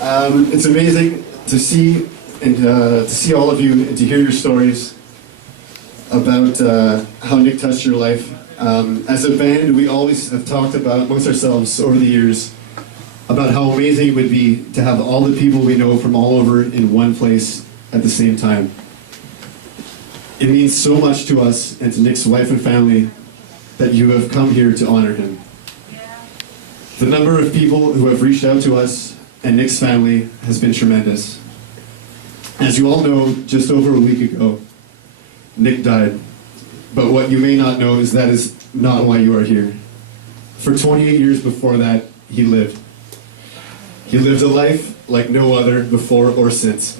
It's amazing to see and to see all of you and to hear your stories about how Nick touched your life. As a band, we always have talked about amongst ourselves over the years about how amazing it would be to have all the people we know from all over in one place at the same time. It means so much to us and to Nick's wife and family that you have come here to honor him. The number of people who have reached out to us and Nick's family has been tremendous. As you all know, just over a week ago, Nick died. But what you may not know is that is not why you are here. For 28 years before that, he lived. He lived a life like no other before or since.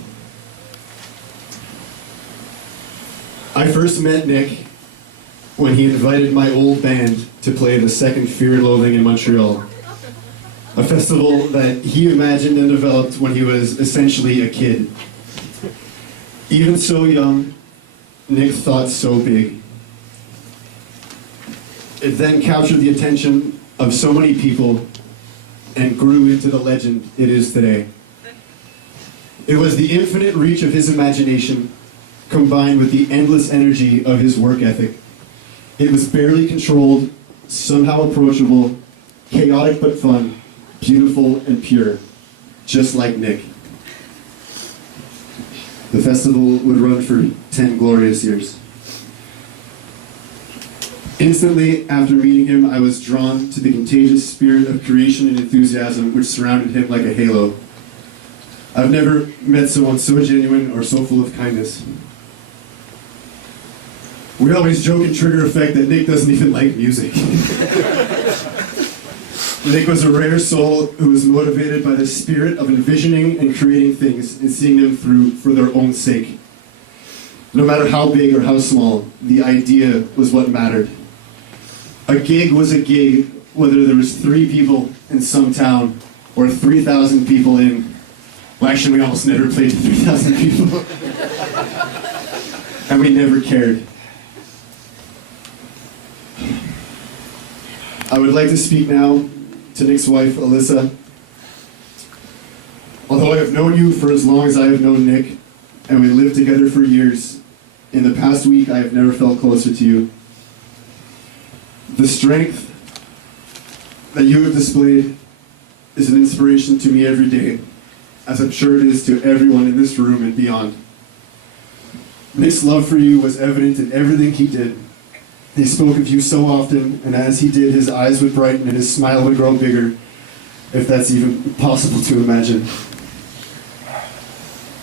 I first met Nick when he invited my old band to play the second Fear and Loathing in Montreal. A festival that he imagined and developed when he was essentially a kid. Even so young, Nick thought so big. It then captured the attention of so many people and grew into the legend it is today. It was the infinite reach of his imagination combined with the endless energy of his work ethic. It was barely controlled, somehow approachable, chaotic but fun, beautiful and pure, just like Nick. The festival would run for 10 glorious years. Instantly, after meeting him, I was drawn to the contagious spirit of creation and enthusiasm which surrounded him like a halo. I've never met someone so genuine or so full of kindness. We always joke in Trigger Effect that Nick doesn't even like music. Nick was a rare soul who was motivated by the spirit of envisioning and creating things and seeing them through for their own sake. No matter how big or how small, the idea was what mattered. A gig was a gig, whether there was 3 people in some town or 3,000 people in... Well, actually, we almost never played to 3,000 people. And we never cared. I would like to speak now to Nick's wife, Alyssa. Although I have known you for as long as I have known Nick, and we lived together for years, in the past week I have never felt closer to you. The strength that you have displayed is an inspiration to me every day, as I'm sure it is to everyone in this room and beyond. Nick's love for you was evident in everything he did. He spoke of you so often, and as he did, his eyes would brighten and his smile would grow bigger, if that's even possible to imagine.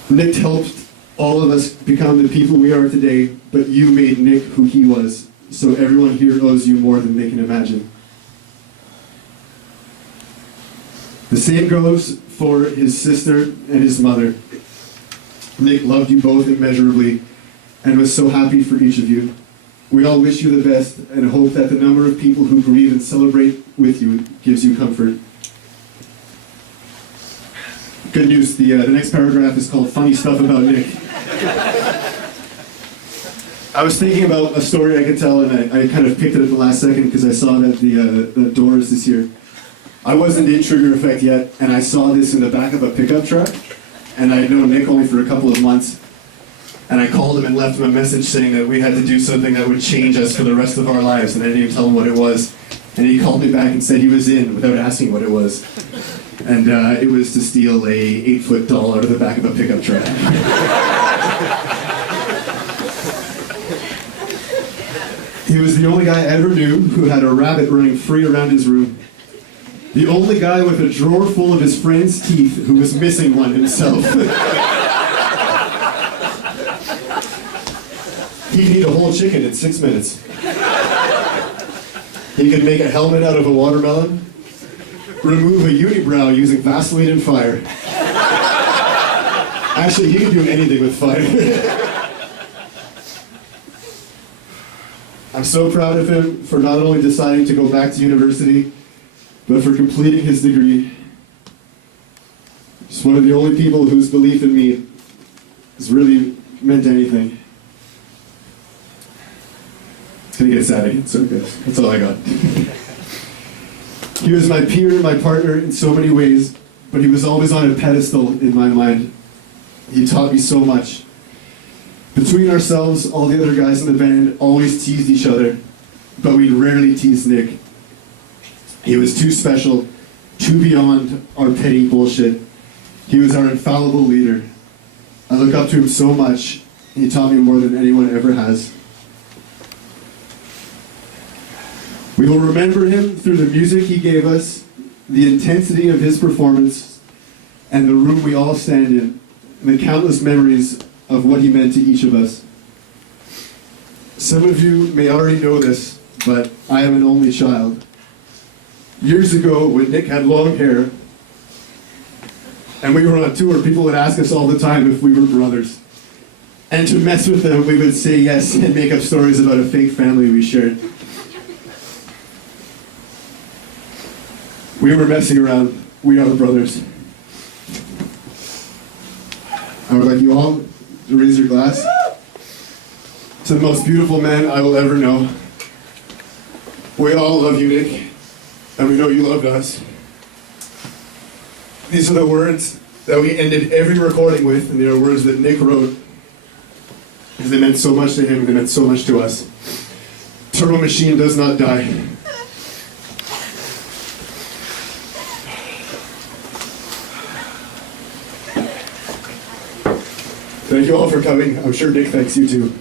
Nick helped all of us become the people we are today, but you made Nick who he was, so everyone here owes you more than they can imagine. The same goes for his sister and his mother. Nick loved you both immeasurably and was so happy for each of you. We all wish you the best and hope that the number of people who grieve and celebrate with you gives you comfort. Good news, the next paragraph is called Funny Stuff About Nick. I was thinking about a story I could tell, and I kind of picked it at the last second because I saw that the Doors this year. I wasn't in Trigger Effect yet, and I saw this in the back of a pickup truck, and I had known Nick only for a couple of months. And I called him and left him a message saying that we had to do something that would change us for the rest of our lives, and I didn't even tell him what it was. And he called me back and said he was in without asking what it was. And it was to steal a 8-foot doll out of the back of a pickup truck. He was the only guy I ever knew who had a rabbit running free around his room. The only guy with a drawer full of his friend's teeth who was missing one himself. He'd eat a whole chicken in 6 minutes. He could make a helmet out of a watermelon, remove a unibrow using Vaseline and fire. Actually, he could do anything with fire. I'm so proud of him for not only deciding to go back to university, but for completing his degree. Just one of the only people whose belief in me has really meant anything. It's gonna get sad again, so good. That's all I got. He was my peer, my partner in so many ways, but he was always on a pedestal in my mind. He taught me so much. Between ourselves, all the other guys in the band always teased each other, but we rarely teased Nick. He was too special, too beyond our petty bullshit. He was our infallible leader. I look up to him so much. He taught me more than anyone ever has. We will remember him through the music he gave us, the intensity of his performance, and the room we all stand in, and the countless memories of what he meant to each of us. Some of you may already know this, but I am an only child. Years ago, when Nick had long hair, and we were on tour, people would ask us all the time if we were brothers. And to mess with them, we would say yes and make up stories about a fake family we shared. We were messing around. We are brothers. I would like you all to raise your glass to the most beautiful man I will ever know. We all love you, Nick, and we know you loved us. These are the words that we ended every recording with, and they are words that Nick wrote because they meant so much to him and they meant so much to us. Turbo Machine does not die. Thank you all for coming. I'm sure Nick thanks you too.